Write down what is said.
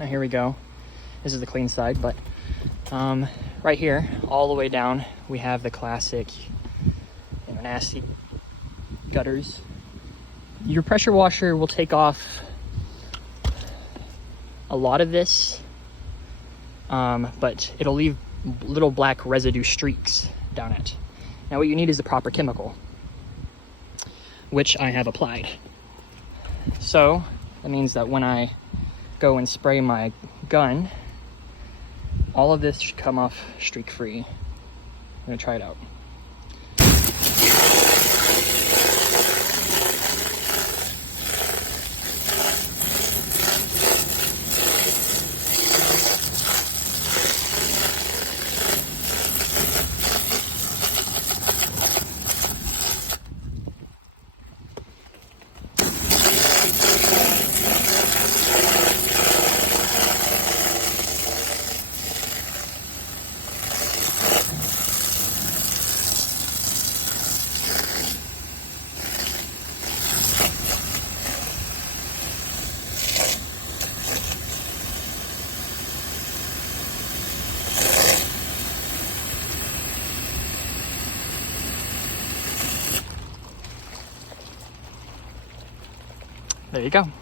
Now here we go. This is the clean side, but right here, all the way down, we have the classic, nasty gutters. Your pressure washer will take off a lot of this, but it'll leave little black residue streaks down it. Now what you need is the proper chemical, which I have applied. So that means that when I go and spray my gun, all of this should come off streak free. I'm gonna try it out. There you go.